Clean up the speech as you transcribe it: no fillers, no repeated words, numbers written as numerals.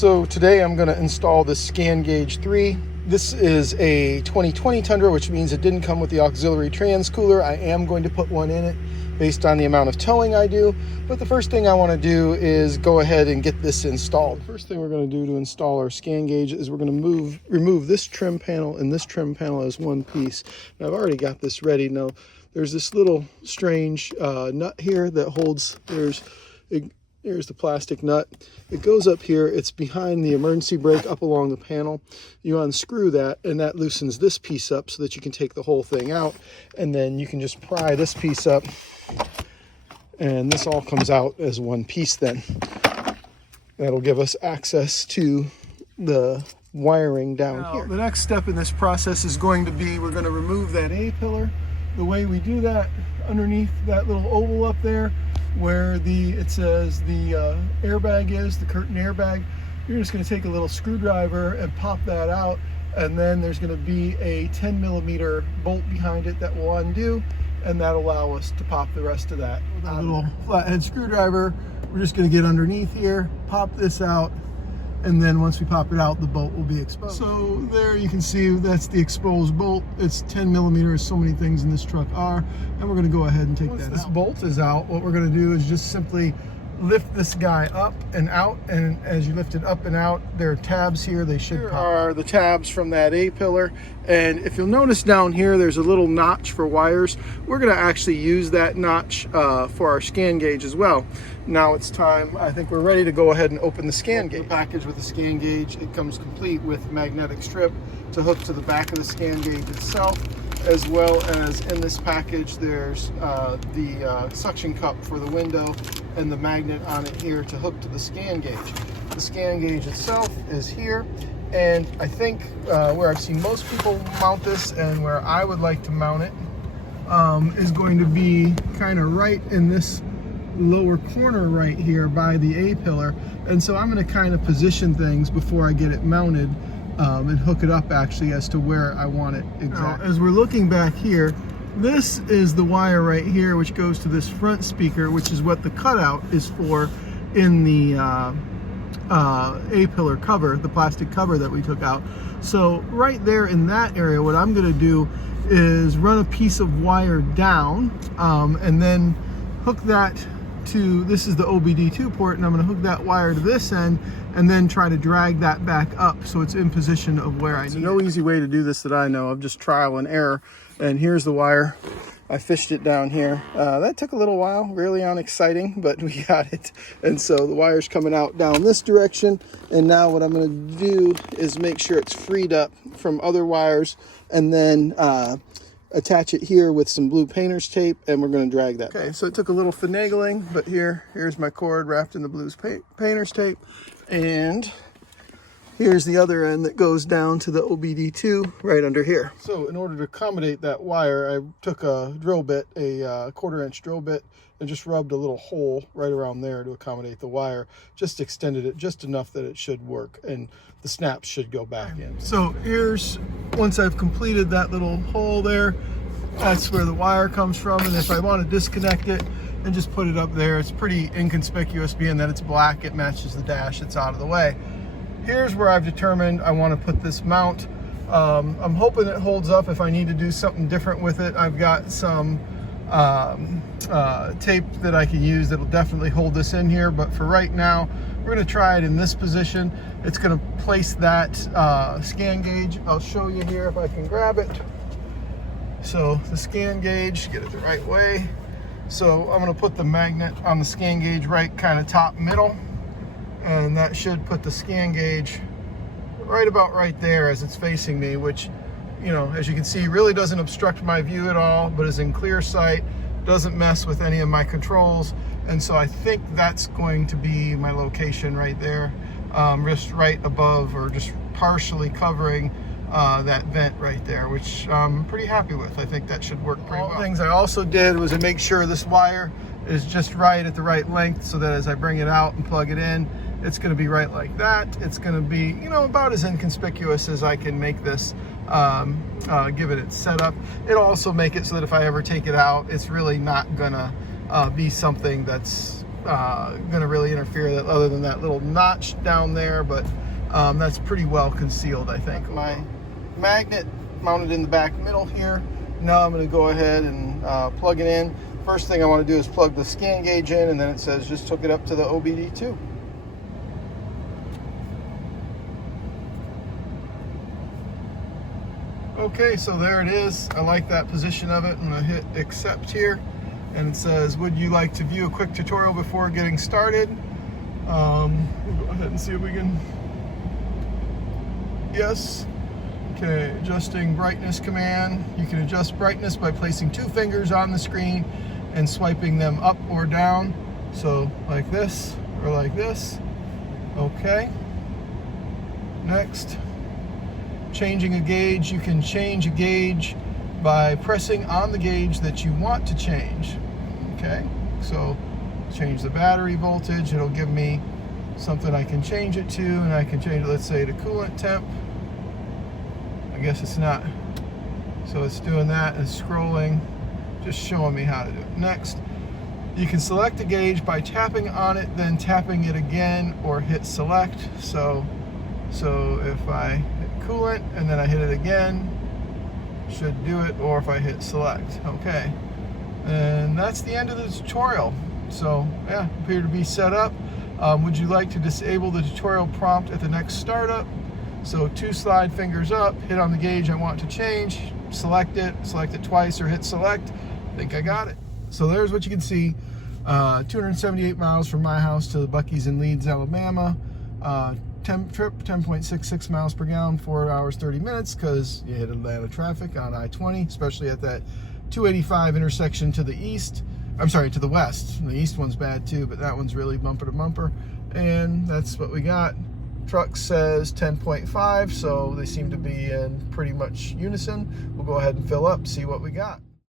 So today I'm going to install this Scanguage3. This is a 2020 Tundra, which means it didn't come with the auxiliary trans cooler. I am going to put one in it based on the amount of towing I do. But the first thing I want to do is go ahead and get this installed. The first thing we're going to do to install our Scanguage is we're going to remove this trim panel and this trim panel as one piece. Now I've already got this ready. Now there's this little strange nut here that holds, here's the plastic nut. It goes up here. It's behind the emergency brake up along the panel. You unscrew that and that loosens this piece up so that you can take the whole thing out. And then you can just pry this piece up and this all comes out as one piece then. That'll give us access to the wiring down here. The next step in this process is going to be, we're going to remove that A-pillar. The way we do that, underneath that little oval up there, where it says the airbag is, the curtain airbag, you're just going to take a little screwdriver and pop that out, and then there's going to be a 10mm bolt behind it that will undo, and that'll allow us to pop the rest of that. With a little flathead screwdriver, we're just going to get underneath here, pop this out, and then once we pop it out, the bolt will be exposed. So there you can see that's the exposed bolt. It's 10mm, so many things in this truck are, and we're gonna go ahead and take that out. Once this bolt is out, what we're gonna do is just simply lift this guy up and out, and as you lift it up and out, there are tabs here. They should pop. Here are the tabs from that A-pillar, and if you'll notice down here, there's a little notch for wires. We're gonna actually use that notch for our Scanguage as well. Now it's time, I think we're ready to go ahead and open the Scanguage. The package with the Scanguage, it comes complete with magnetic strip to hook to the back of the Scanguage itself, as well as in this package there's the suction cup for the window and the magnet on it here to hook to the Scanguage. The Scanguage itself is here, and I think where I've seen most people mount this and where I would like to mount it is going to be kind of right in this lower corner right here by the A-pillar, and so I'm going to kind of position things before I get it mounted and hook it up actually as to where I want it exactly. Now, as we're looking back here, this is the wire right here which goes to this front speaker, which is what the cutout is for in the A-pillar cover, the plastic cover that we took out. So right there in that area, what I'm going to do is run a piece of wire down and then hook that to, this is the OBD2 port, and I'm going to hook that wire to this end and then try to drag that back up so it's in position of where I need it. No easy way to do this that I know of, just trial and error. And here's the wire. I fished it down here. That took a little while, really unexciting, but we got it. And so the wire's coming out down this direction, and now what I'm going to do is make sure it's freed up from other wires, and then attach it here with some blue painter's tape, and we're going to drag that. Okay, so it took a little finagling, but here's my cord wrapped in the blue painter's tape, and here's the other end that goes down to the OBD2 right under here. So in order to accommodate that wire, I took a drill bit, a 1/4-inch drill bit, and just rubbed a little hole right around there to accommodate the wire. Just extended it just enough that it should work, and the snaps should go back in. So here's, once I've completed that little hole there, that's where the wire comes from, and if I want to disconnect it and just put it up there, it's pretty inconspicuous being that it's black, it matches the dash, it's out of the way. Here's where I've determined I want to put this mount. I'm hoping it holds up if I need to do something different with it. I've got some tape that I can use that'll definitely hold this in here, but for right now we're going to try it in this position. It's going to place that Scanguage. I'll show you here if I can grab it. So the Scanguage, get it the right way. So I'm going to put the magnet on the Scanguage right kind of top middle, and that should put the Scanguage right about right there as it's facing me, which, you know, as you can see, really doesn't obstruct my view at all, but is in clear sight, doesn't mess with any of my controls. And so I think that's going to be my location right there, just right above, or just partially covering that vent right there, which I'm pretty happy with. I think that should work pretty well. Things I also did was to make sure this wire is just right at the right length, so that as I bring it out and plug it in, it's going to be right like that. It's going to be, you know, about as inconspicuous as I can make this, give it its setup. It'll also make it so that if I ever take it out, it's really not going to be something that's going to really interfere that, other than that little notch down there, but that's pretty well concealed, I think. My magnet mounted in the back middle here. Now I'm going to go ahead and plug it in. First thing I want to do is plug the scan gauge in, and then it says just hook it up to the OBD2. Okay, so there it is. I like that position of it. I'm going to hit accept here, and it says, would you like to view a quick tutorial before getting started? We'll go ahead and see if we can. Yes. Okay, adjusting brightness command. You can adjust brightness by placing 2 fingers on the screen and swiping them up or down. So like this or like this. Okay. Next. Changing a gauge. You can change a gauge by pressing on the gauge that you want to change. Okay, so change the battery voltage. It'll give me something I can change it to, and I can change it, let's say, to coolant temp. I guess it's not. So it's doing that and scrolling, just showing me how to do it. Next, you can select a gauge by tapping on it, then tapping it again, or hit select. So if I hit coolant and then I hit it again, should do it, or if I hit select. Okay, and that's the end of the tutorial. So yeah, appear to be set up. Would you like to disable the tutorial prompt at the next startup? So 2 slide fingers up, hit on the gauge I want to change, select it twice, or hit select. I think I got it. So there's what you can see. 278 miles from my house to the Buc-ee's in Leeds, Alabama. Temp trip, 10.66 miles per gallon, 4 hours, 30 minutes, because you hit Atlanta traffic on I-20, especially at that 285 intersection to the east. I'm sorry, to the west. The east one's bad too, but that one's really bumper to bumper. And that's what we got. Truck says 10.5, so they seem to be in pretty much unison. We'll go ahead and fill up, see what we got.